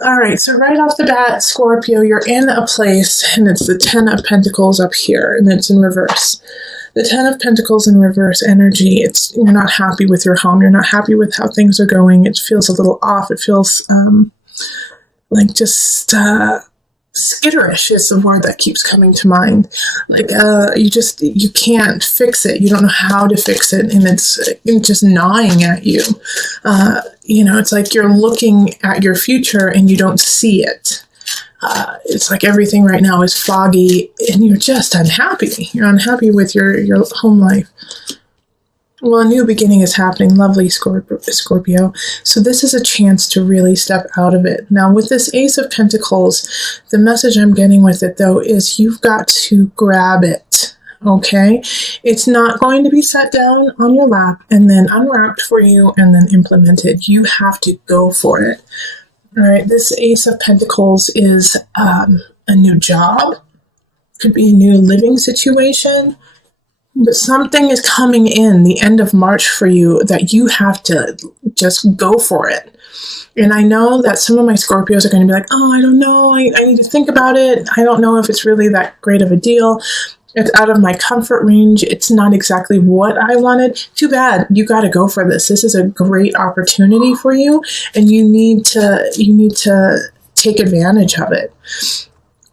All right, so right off the bat, Scorpio, you're in a place, and it's the Ten of Pentacles up here, and it's in reverse. The Ten of Pentacles in reverse energy, you're not happy with your home. You're not happy with how things are going. It feels a little off. It feels like just skitterish is the word that keeps coming to mind. Like you can't fix it. You don't know how to fix it, and it's just gnawing at you. It's like you're looking at your future and you don't see it. It's like everything right now is foggy, and you're just unhappy. You're unhappy with your home life. Well, a new beginning is happening. Lovely, Scorpio. So this is a chance to really step out of it. Now, with this Ace of Pentacles, the message I'm getting with it, though, is you've got to grab it, okay? It's not going to be set down on your lap and then unwrapped for you and then implemented. You have to go for it. All right, this Ace of Pentacles is a new job. Could be a new living situation. But something is coming in the end of March for you that you have to just go for it. And I know that some of my Scorpios are going to be like, oh, I don't know. I need to think about it. I don't know if it's really that great of a deal. It's out of my comfort range. It's not exactly what I wanted. Too bad. You got to go for this. This is a great opportunity for you, and you need to take advantage of it.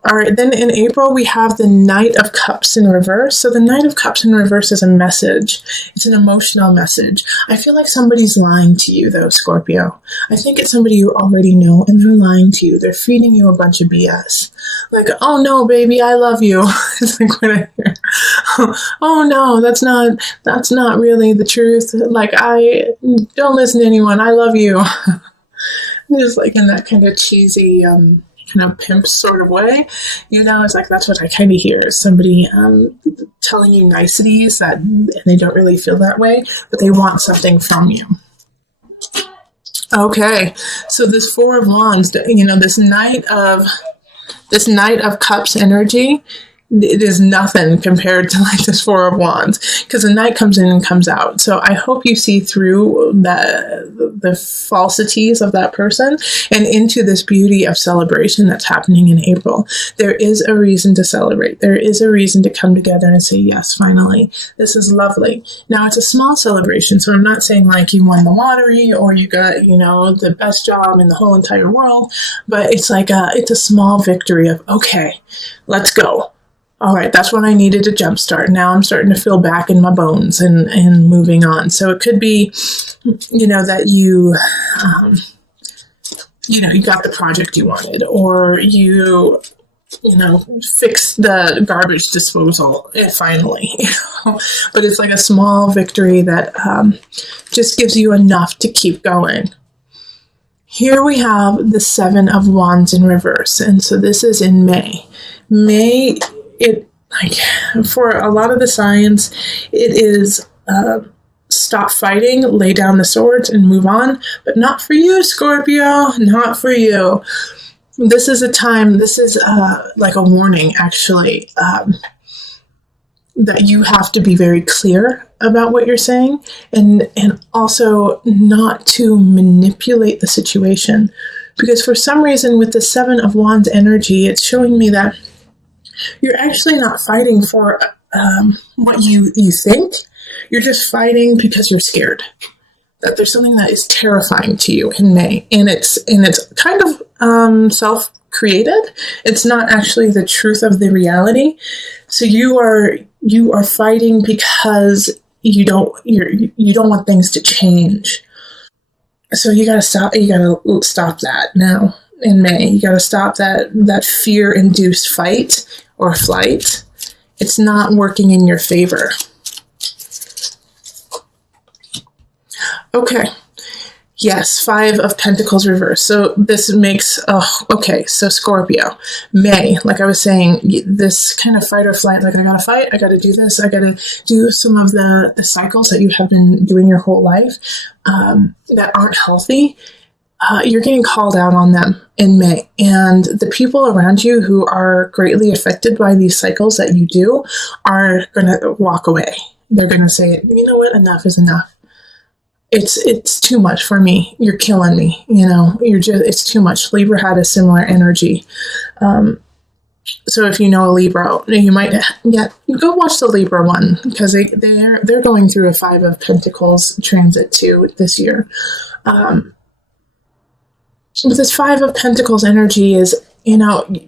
All right, then in April, we have the Knight of Cups in reverse. So the Knight of Cups in reverse is a message. It's an emotional message. I feel like somebody's lying to you, though, Scorpio. I think it's somebody you already know, and they're lying to you. They're feeding you a bunch of BS. Like, oh, no, baby, I love you. It's like when I hear, oh, no, that's not really the truth. Like, I don't listen to anyone. I love you. Just like in that kind of cheesy, kind of pimp sort of way, it's like that's what I kind of hear, is somebody telling you niceties that they don't really feel that way, but they want something from you. Okay, so this Four of Wands, this Knight of Cups energy, it is nothing compared to like this Four of Wands, because the Knight comes in and comes out. So I hope you see through the falsities of that person and into this beauty of celebration that's happening in April. There is a reason to celebrate. There is a reason to come together and say, yes, finally, this is lovely. Now, it's a small celebration, so I'm not saying like you won the lottery or you got, the best job in the whole entire world, but it's like it's a small victory of, okay, let's go. All right, that's what I needed to jumpstart. Now I'm starting to feel back in my bones and moving on. So it could be, that you got the project you wanted, or you fixed the garbage disposal finally. But it's like a small victory that just gives you enough to keep going. Here we have the Seven of Wands in reverse. And so this is in May. For a lot of the signs, it is stop fighting, lay down the swords, and move on. But not for you, Scorpio. Not for you. This is a time. This is like a warning, actually, that you have to be very clear about what you're saying, and also not to manipulate the situation, because for some reason with the Seven of Wands energy, it's showing me that you're actually not fighting for what you think. You're just fighting because you're scared that there's something that is terrifying to you in May, and it's kind of self-created. It's not actually the truth of the reality. So you are fighting because you don't want things to change. So you gotta stop that now. In May, you got to stop that fear-induced fight or flight. It's not working in your favor. Okay. Yes, Five of Pentacles reverse. So this makes, so Scorpio, May, like I was saying, this kind of fight or flight, like I got to fight, I got to do this, I got to do some of the cycles that you have been doing your whole life that aren't healthy. You're getting called out on them in May. And the people around you who are greatly affected by these cycles that you do are going to walk away. They're going to say, you know what, enough is enough. it's too much for me. You're killing me. It's too much. Libra had a similar energy. So if you know a Libra, you might go watch the Libra one, because they're going through a 5 of Pentacles transit too this year. But this 5 of Pentacles energy is,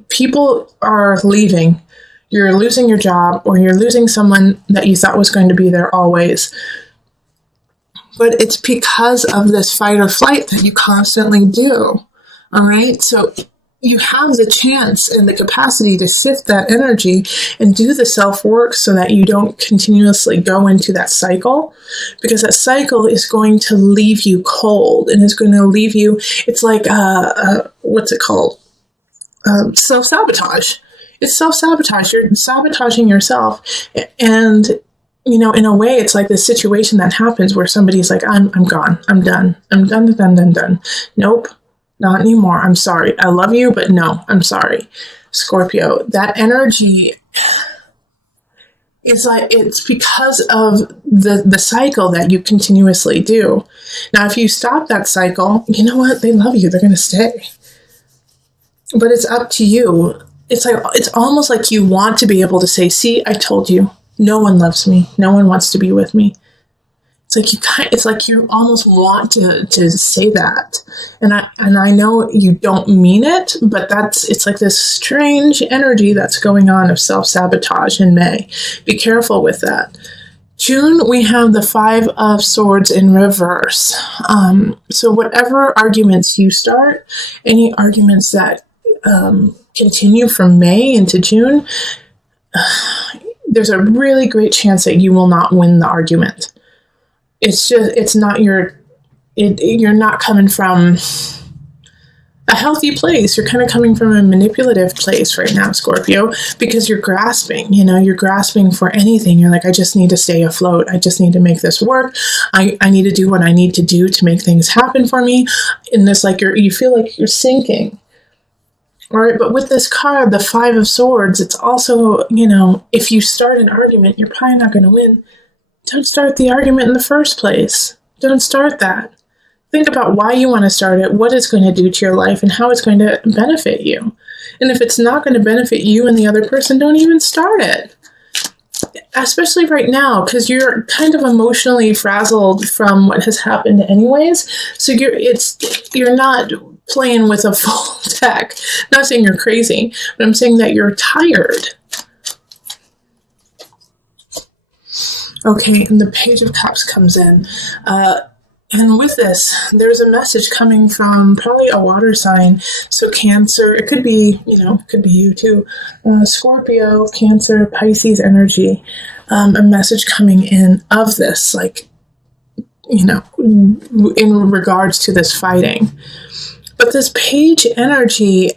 people are leaving. You're losing your job, or you're losing someone that you thought was going to be there always. But it's because of this fight or flight that you constantly do. All right. So you have the chance and the capacity to sift that energy and do the self-work so that you don't continuously go into that cycle, because that cycle is going to leave you cold and is going to leave you, it's like, what's it called? Self-sabotage. It's self-sabotage. You're sabotaging yourself. And, in a way, it's like this situation that happens where somebody's like, I'm gone. I'm done. I'm done. Nope. Not anymore. I'm sorry. I love you, but no, I'm sorry. Scorpio, that energy is like, it's because of the cycle that you continuously do. Now, if you stop that cycle, you know what? They love you. They're going to stay. But it's up to you. It's almost like you want to be able to say, see, I told you, no one loves me. No one wants to be with me. It's like you almost want to say that. And I know you don't mean it, but it's like this strange energy that's going on of self-sabotage in May. Be careful with that. June, we have the 5 of Swords in reverse. So whatever arguments you start, any arguments that continue from May into June, there's a really great chance that you will not win the argument. You're not coming from a healthy place. You're kind of coming from a manipulative place right now, Scorpio, because you're grasping, you're grasping for anything. You're like, I just need to stay afloat. I just need to make this work. I need to do what I need to do to make things happen for me. And this, like, you feel like you're sinking. All right. But with this card, the 5 of Swords, it's also, if you start an argument, you're probably not going to win. Don't start the argument in the first place. Don't start that. Think about why you want to start it, what it's going to do to your life, and how it's going to benefit you. And if it's not going to benefit you and the other person, don't even start it. Especially right now, because you're kind of emotionally frazzled from what has happened anyways. So you're not playing with a full deck. Not saying you're crazy, but I'm saying that you're tired. Okay, and the Page of Cups comes in. And with this, there's a message coming from probably a water sign. So Cancer, it could be, could be you too. Scorpio, Cancer, Pisces energy. A message coming in of this, like, in regards to this fighting. But this Page energy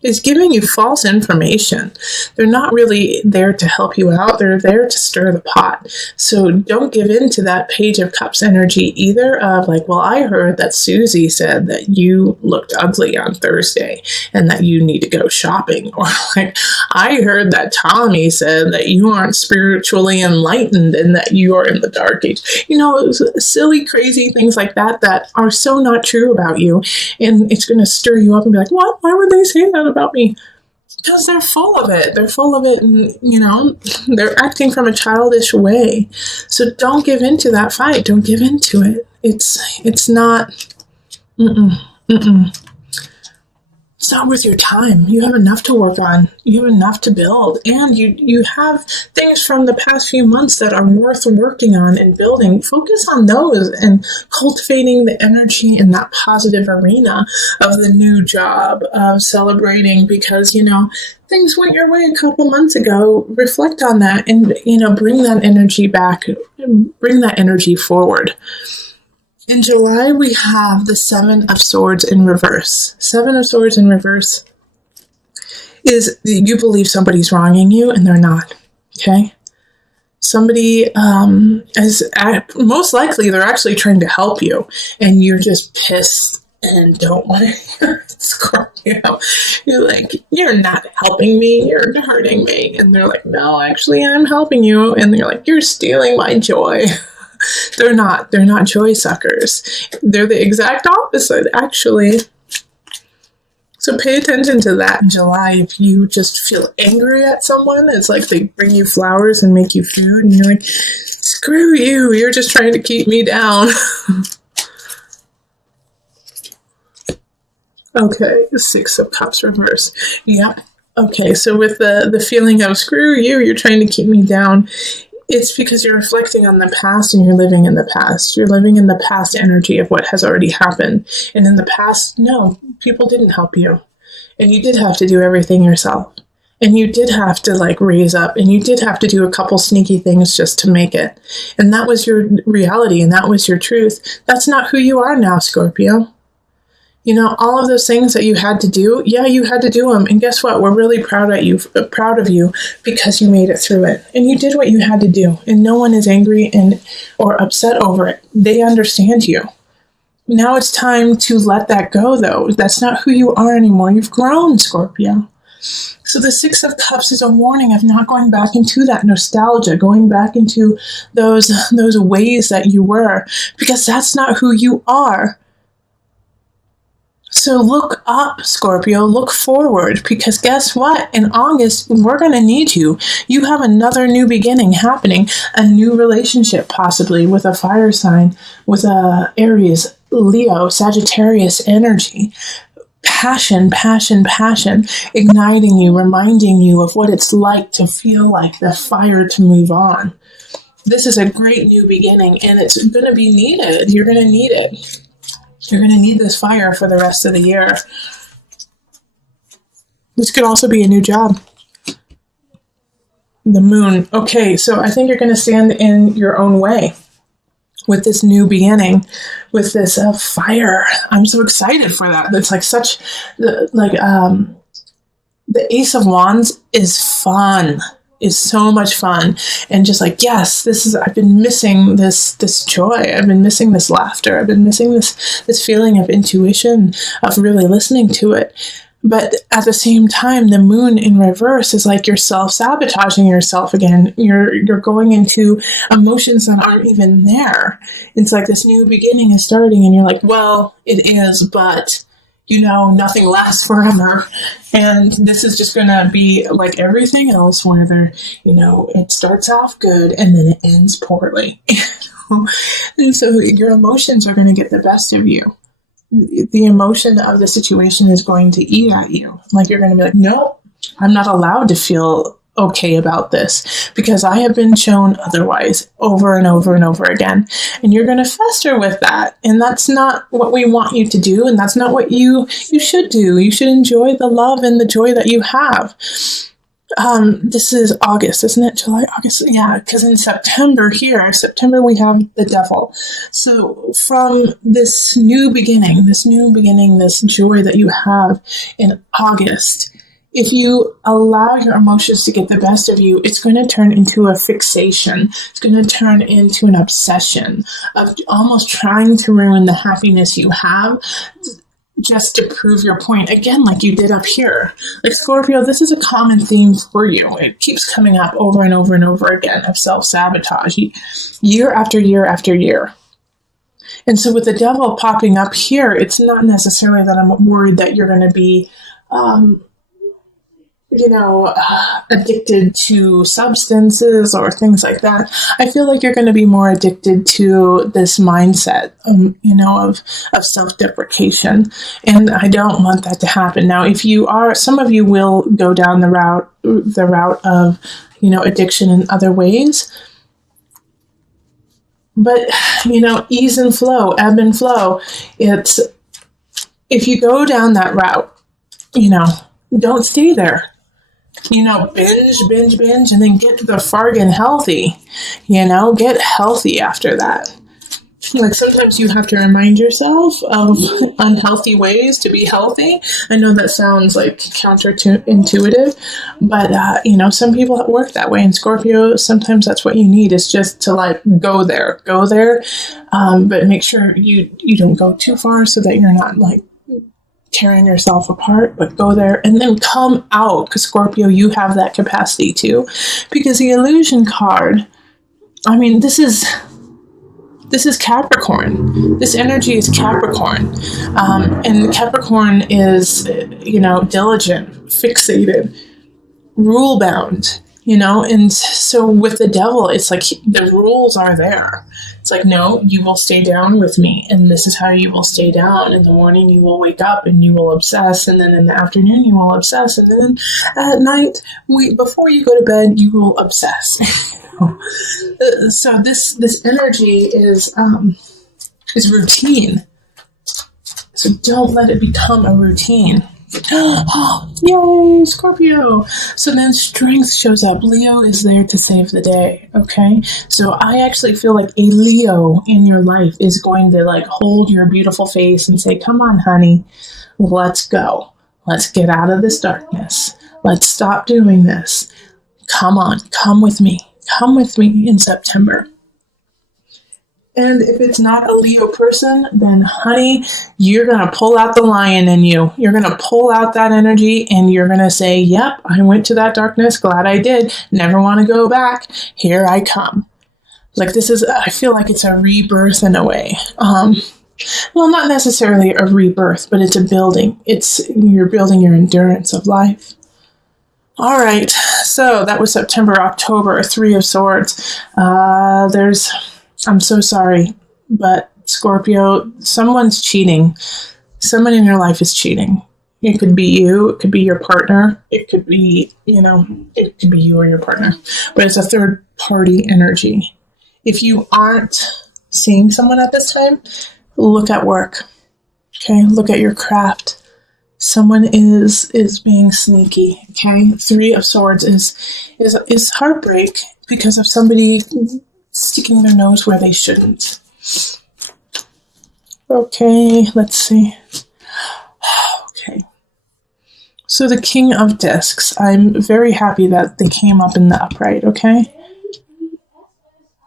is giving you false information. They're not really there to help you out. They're there to stir the pot. So don't give in to that Page of Cups energy either of like, well, I heard that Susie said that you looked ugly on Thursday and that you need to go shopping. Or like, I heard that Tommy said that you aren't spiritually enlightened and that you are in the dark age. Silly, crazy things like that are so not true about you. And it's going to stir you up and be like, what? Why would they say that about me? Because they're full of it. They're full of it, and they're acting from a childish way. So don't give into that fight. Don't give into it. It's not. It's not worth your time. You have enough to work on. You have enough to build. And you have things from the past few months that are worth working on and building. Focus on those and cultivating the energy in that positive arena of the new job, of celebrating because, things went your way a couple months ago. Reflect on that and, bring that energy back, bring that energy forward. In July, we have the 7 of Swords in reverse. 7 of Swords in reverse is you believe somebody's wronging you and they're not, okay? Somebody most likely they're actually trying to help you and you're just pissed and don't want to hear it, Scorpio. You're like, you're not helping me, you're hurting me. And they're like, no, actually I'm helping you. And you're like, you're stealing my joy. They're not. They're not joy suckers. They're the exact opposite, actually. So pay attention to that in July. If you just feel angry at someone, it's like they bring you flowers and make you food, and you're like, screw you, you're just trying to keep me down. Okay, the Six of Cups reverse. Yeah. Okay, so with the feeling of screw you, you're trying to keep me down, it's because you're reflecting on the past and you're living in the past. You're living in the past energy of what has already happened. And in the past, no, people didn't help you. And you did have to do everything yourself. And you did have to raise up, and you did have to do a couple sneaky things just to make it. And that was your reality, and that was your truth. That's not who you are now, Scorpio. You know, all of those things that you had to do, yeah, you had to do them. And guess what? We're really proud of you because you made it through it. And you did what you had to do. And no one is angry or upset over it. They understand you. Now it's time to let that go, though. That's not who you are anymore. You've grown, Scorpio. So the Six of Cups is a warning of not going back into that nostalgia, going back into those ways that you were, because that's not who you are. So look up, Scorpio, look forward, because guess what? In August, we're going to need you. You have another new beginning happening, a new relationship possibly with a fire sign, with a Aries, Leo, Sagittarius energy. Passion, passion, passion, igniting you, reminding you of what it's like to feel like the fire to move on. This is a great new beginning, and it's going to be needed. You're going to need it. You're going to need this fire for the rest of the year. This could also be a new job. The moon. Okay, so I think you're going to stand in your own way with this new beginning, with this fire. I'm so excited for that. It's the Ace of Wands is fun. Is so much fun, and just yes, I've been missing this joy. I've been missing this laughter. I've been missing this feeling of intuition, of really listening to it. But at the same time, the moon in reverse is like you're self-sabotaging yourself again. You're going into emotions that aren't even there. It's like this new beginning is starting, and you're like, well, it is, but nothing lasts forever. And this is just going to be like everything else where it starts off good and then it ends poorly. And so your emotions are going to get the best of you. The emotion of the situation is going to eat at you. You're going to be like, nope, I'm not allowed to feel okay about this because I have been shown otherwise over and over and over again. And you're going to fester with that. And that's not what we want you to do. And that's not what you should do. You should enjoy the love and the joy that you have. This is August, isn't it? July, August. Yeah, because in September we have the devil. So from this new beginning, this joy that you have in August, if you allow your emotions to get the best of you, it's going to turn into a fixation. It's going to turn into an obsession of almost trying to ruin the happiness you have just to prove your point. Again, like you did up here. Scorpio, this is a common theme for you. It keeps coming up over and over and over again of self-sabotage, year after year after year. And so with the devil popping up here, it's not necessarily that I'm worried that you're going to be addicted to substances or things like that. I feel like you're going to be more addicted to this mindset, of self-deprecation. And I don't want that to happen. Now, if you are, some of you will go down the route of, addiction in other ways. But, ease and flow, ebb and flow. It's, if you go down that route, don't stay there. Binge, and then get to the fargan healthy. Get healthy after that. Sometimes you have to remind yourself of unhealthy ways to be healthy. I know that sounds counterintuitive, but some people work that way. And Scorpio, sometimes that's what you need, is just to go there, but make sure you don't go too far so that you're not tearing yourself apart, but go there and then come out, because Scorpio, you have that capacity too. Because the illusion card, this is This is Capricorn. This energy is Capricorn. And Capricorn is, diligent, fixated, rule bound, and so with the devil, it's like the rules are there. It's like, no, you will stay down with me, and this is how you will stay down. In the morning, you will wake up and you will obsess, and then in the afternoon, you will obsess, and then at night, before you go to bed, you will obsess. So this energy is routine. So don't let it become a routine. Oh, yay, Scorpio. So then strength shows up. Leo is there to save the day. Okay. So I actually feel like a Leo in your life is going to hold your beautiful face and say, come on, honey, let's go. Let's get out of this darkness. Let's stop doing this. Come on, come with me. Come with me in September. And if it's not a Leo person, then honey, you're going to pull out the lion in you. You're going to pull out that energy and you're going to say, yep, I went to that darkness. Glad I did. Never want to go back. Here I come. I feel like it's a rebirth in a way. Well, not necessarily a rebirth, but it's a building. You're building your endurance of life. All right. So that was September, October, 3 of Swords. I'm so sorry, but Scorpio, someone's cheating. Someone in your life is cheating. It could be you. It could be your partner. It could be, it could be you or your partner. But it's a third party energy. If you aren't seeing someone at this time, look at work. Okay, look at your craft. Someone is being sneaky. Okay, 3 of Swords is heartbreak because of somebody sticking their nose where they shouldn't. Okay, let's see. Okay. So the King of Discs. I'm very happy that they came up in the upright, okay?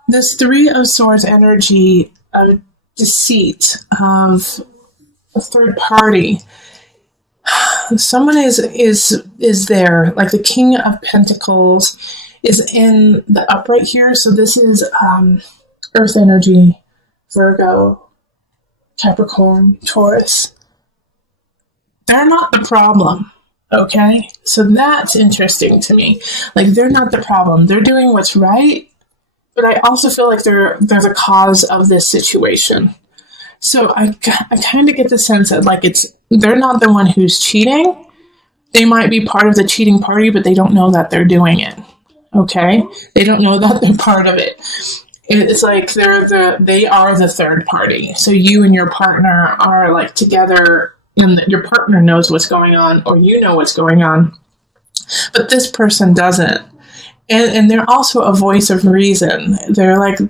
This 3 of Swords energy of deceit, of a third party. Someone is there, like the King of Pentacles is in the upright here. So this is Earth energy, Virgo, Capricorn, Taurus. They're not the problem, okay? So that's interesting to me. They're not the problem. They're doing what's right, but I also feel like they're the cause of this situation. So I kind of get the sense that they're not the one who's cheating. They might be part of the cheating party, but they don't know that they're doing it. Okay, they don't know that they're part of it. It's like they are the third party. So you and your partner are together, and your partner knows what's going on, or you know what's going on, but this person doesn't. And they're also a voice of reason. They're like,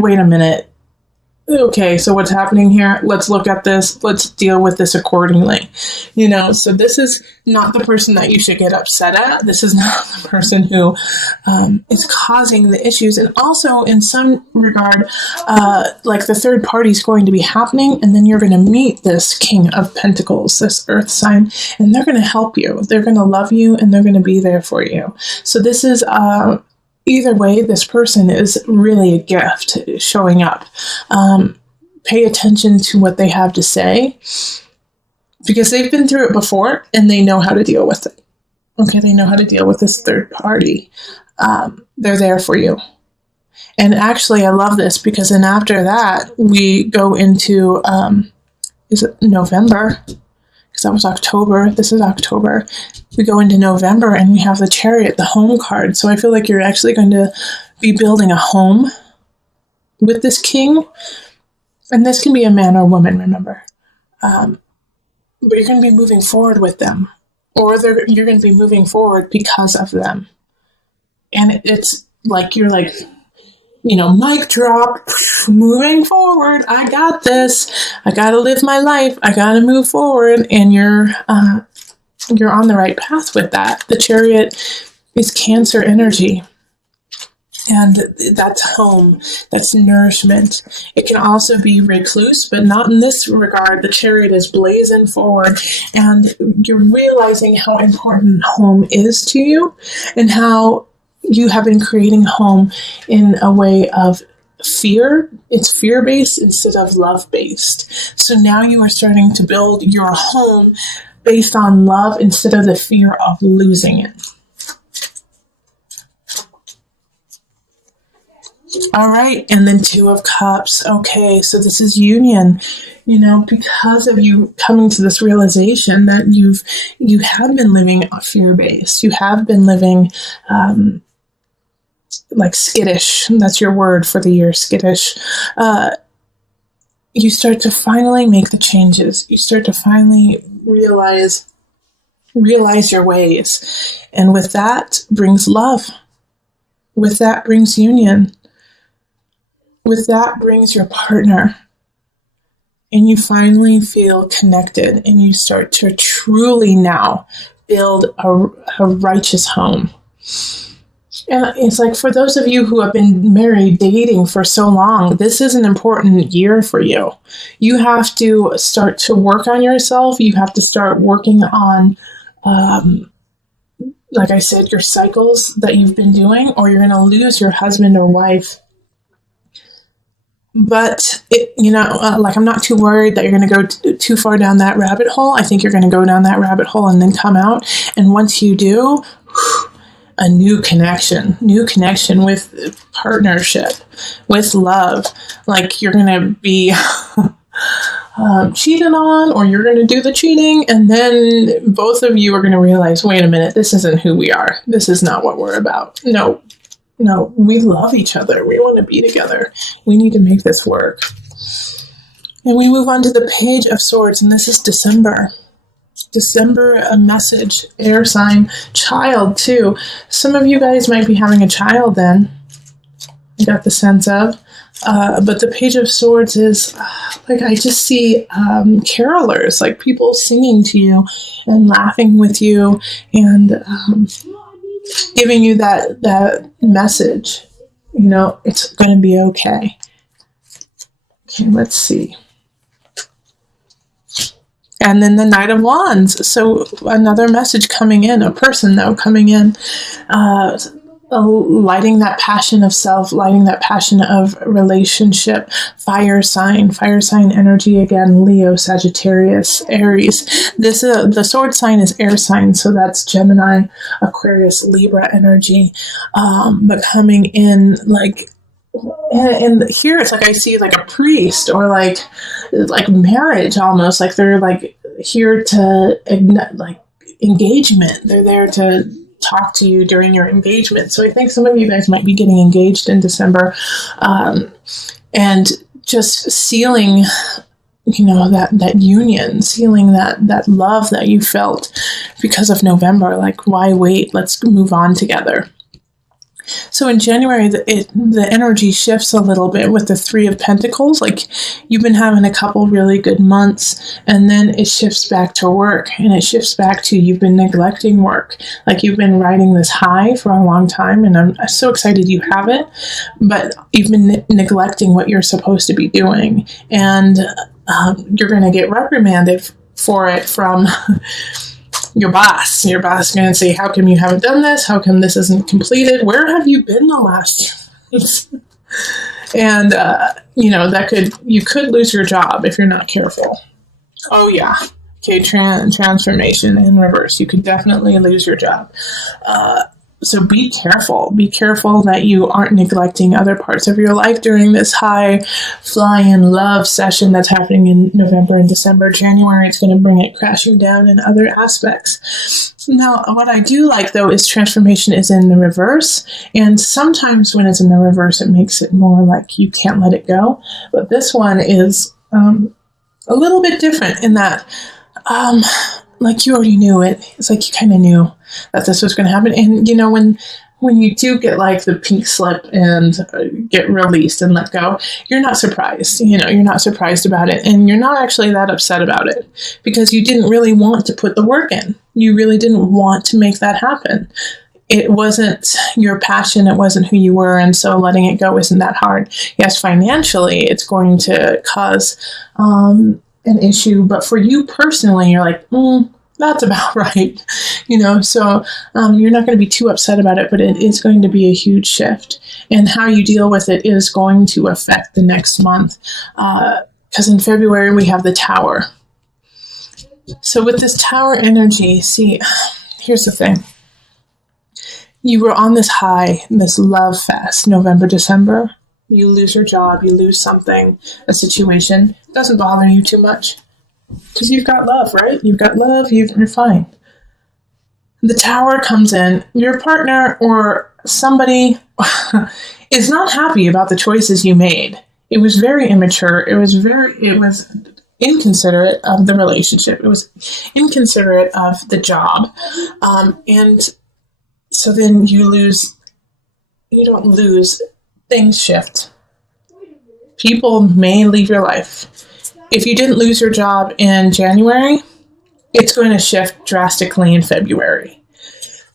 wait a minute. Okay, so what's happening here? Let's look at this. Let's deal with this accordingly. So this is not the person that you should get upset at. This is not the person who is causing the issues. And also, in some regard, the third party is going to be happening, and then you're going to meet this King of Pentacles, this Earth sign, and they're going to help you. They're going to love you, and they're going to be there for you. So this is either way, this person is really a gift showing up. Pay attention to what they have to say, because they've been through it before and they know how to deal with it. Okay, they know how to deal with this third party. They're there for you. And actually, I love this because then after that, we go into, is it November? Because that was October. This is October. We go into November and we have the Chariot, the home card. So I feel like you're actually going to be building a home with this king. And this can be a man or woman, remember. But you're going to be moving forward with them. Or you're going to be moving forward because of them. And it's like you're mic drop, moving forward. I got this. I got to live my life. I got to move forward. And you're on the right path with that. The Chariot is Cancer energy. And that's home. That's nourishment. It can also be recluse, but not in this regard. The Chariot is blazing forward. And you're realizing how important home is to you and how you have been creating home in a way of fear. It's fear-based instead of love-based. So now you are starting to build your home based on love instead of the fear of losing it. All right, and then Two of Cups. Okay, so this is union. You know, because of you coming to this realization that you have been living fear-based. You have been living like skittish. That's your word for the year, skittish. You start to finally make the changes. You start to finally realize your ways. And with that brings love. With that brings union. With that brings your partner. And you finally feel connected, and you start to truly now build a righteous home. And it's like, for those of you who have been married, dating for so long, this is an important year for you. You have to start to work on yourself. You have to start working on, like I said, your cycles that you've been doing, or you're going to lose your husband or wife. But, like, I'm not too worried that you're going to go too far down that rabbit hole. I think you're going to go down that rabbit hole and then come out. And once you do, a new connection with partnership, with love. Like, you're going to be cheated on, or you're going to do the cheating. And then both of you are going to realize, wait a minute, this isn't who we are. This is not what we're about. No, we love each other. We want to be together. We need to make this work. And we move on to the Page of Swords, and this is December. December, a message, air sign, child too. Some of you guys might be having a child then. I got the sense of. But the Page of Swords is, like, I just see carolers, like people singing to you and laughing with you and giving you that message. It's going to be okay. Okay, let's see. And then the Knight of Wands. So another message coming in, a person though coming in, lighting that passion of self, lighting that passion of relationship. Fire sign energy again. Leo, Sagittarius, Aries. The sword sign is air sign, so that's Gemini, Aquarius, Libra energy. But coming in like. And here it's like I see like a priest, or like marriage almost, like they're like here to like engagement. They're there to talk to you during your engagement. So I think some of you guys might be getting engaged in December, and just sealing, that union, sealing that love that you felt because of November. Like, why wait? Let's move on together. So in January, the energy shifts a little bit with the Three of Pentacles. Like, you've been having a couple really good months, and then it shifts back to work, and it shifts back to you've been neglecting work. Like, you've been riding this high for a long time, and I'm so excited you have it, but you've been neglecting what you're supposed to be doing, and you're going to get reprimanded for it from your boss. Your boss is going to say, how come you haven't done this? How come this isn't completed? Where have you been the last And, you could lose your job if you're not careful. Oh, yeah. Okay, transformation in reverse. You could definitely lose your job. So be careful. Be careful that you aren't neglecting other parts of your life during this high fly-in love session that's happening in November and December. January, it's going to bring it crashing down in other aspects. Now, what I do like, though, is transformation is in the reverse. And sometimes when it's in the reverse, it makes it more like you can't let it go. But this one is a little bit different in that like you already knew it. It's like you kind of knew that this was going to happen. And, when you do get like the pink slip and get released and let go, you're not surprised. You're not surprised about it. And you're not actually that upset about it because you didn't really want to put the work in. You really didn't want to make that happen. It wasn't your passion. It wasn't who you were. And so letting it go isn't that hard. Yes, financially, it's going to cause an issue, but for you personally, you're like, that's about right. So you're not going to be too upset about it, but it is going to be a huge shift. And how you deal with it is going to affect the next month. Because in February, we have the Tower. So with this Tower energy, see, here's the thing. You were on this high, this love fest, November, December. You lose your job, you lose something, a situation. It doesn't bother you too much. Because you've got love, right? You've got love, you're fine. The Tower comes in, your partner or somebody is not happy about the choices you made. It was very immature. It was inconsiderate of the relationship. It was inconsiderate of the job. And so then you don't lose, things shift. People may leave your life. If you didn't lose your job in January, it's going to shift drastically in February.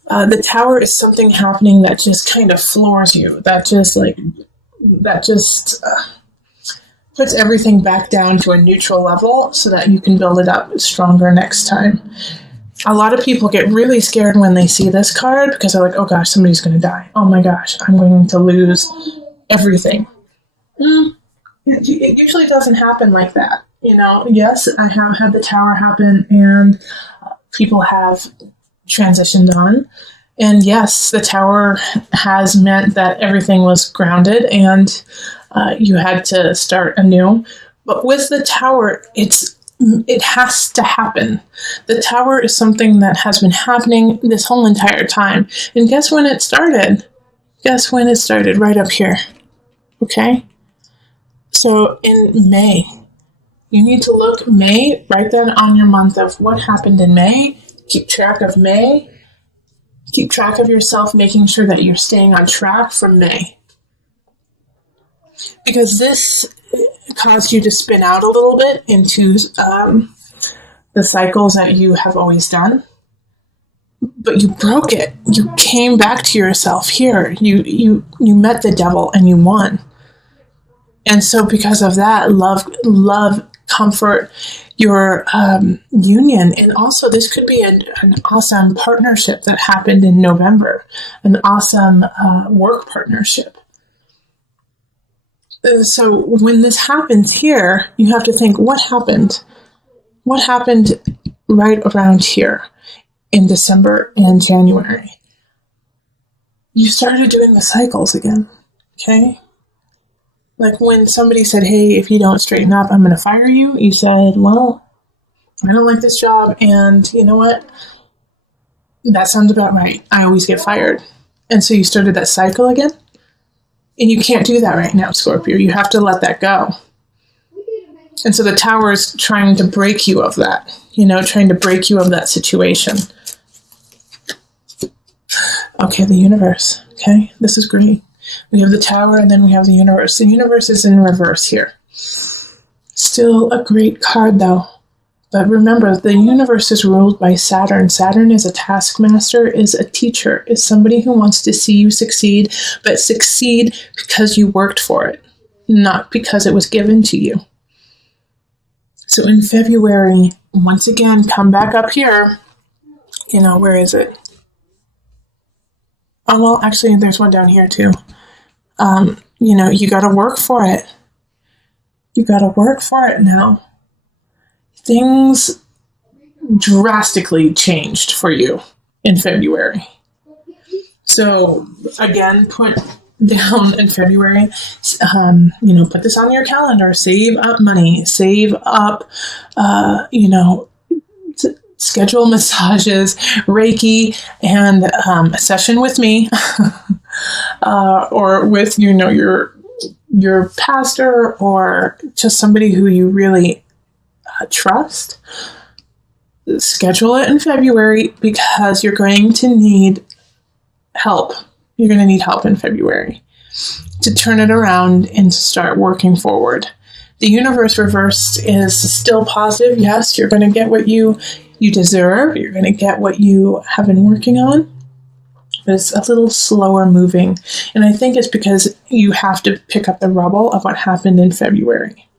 The Tower is something happening that just kind of floors you. That just puts everything back down to a neutral level so that you can build it up stronger next time. A lot of people get really scared when they see this card because they're like, oh gosh, somebody's going to die. Oh my gosh, I'm going to lose everything. It usually doesn't happen like that. Yes, I have had the Tower happen and people have transitioned on. And yes, the Tower has meant that everything was grounded and you had to start anew. But with the Tower, it has to happen. The Tower is something that has been happening this whole entire time. And guess when it started? Guess when it started? Right up here. Okay? So in May, you need to look May, write that on your month of what happened in May. Keep track of May. Keep track of yourself, making sure that you're staying on track from May. Because this caused you to spin out a little bit into the cycles that you have always done. But you broke it. You came back to yourself here. You met the devil and you won. And so because of that, love, comfort, your union, and also this could be an awesome partnership that happened in November, an awesome work partnership. So when this happens here, you have to think, what happened? What happened right around here in December and January? You started doing the cycles again, okay? Like when somebody said, hey, if you don't straighten up, I'm going to fire you. You said, well, I don't like this job. And you know what? That sounds about right. I always get fired. And so you started that cycle again. And you can't do that right now, Scorpio. You have to let that go. And so the Tower is trying to break you of that, trying to break you of that situation. Okay, the universe. Okay, this is great. We have the Tower and then we have the universe. The universe is in reverse here. Still a great card though. But remember, the universe is ruled by Saturn. Saturn is a taskmaster, is a teacher, is somebody who wants to see you succeed, but succeed because you worked for it, not because it was given to you. So in February, once again, come back up here. Where is it? Oh, well, actually, there's one down here too. You got to work for it. You got to work for it now. Things drastically changed for you in February. So again, put down in February, put this on your calendar, save up money, save up, schedule massages, Reiki, and a session with me, or with, your pastor, or just somebody who you really trust. Schedule it in February because you're going to need help. You're going to need help in February to turn it around and to start working forward. The universe reversed is still positive. Yes, you're going to get what you deserve. You're going to get what you have been working on. But it's a little slower moving. And I think it's because you have to pick up the rubble of what happened in February.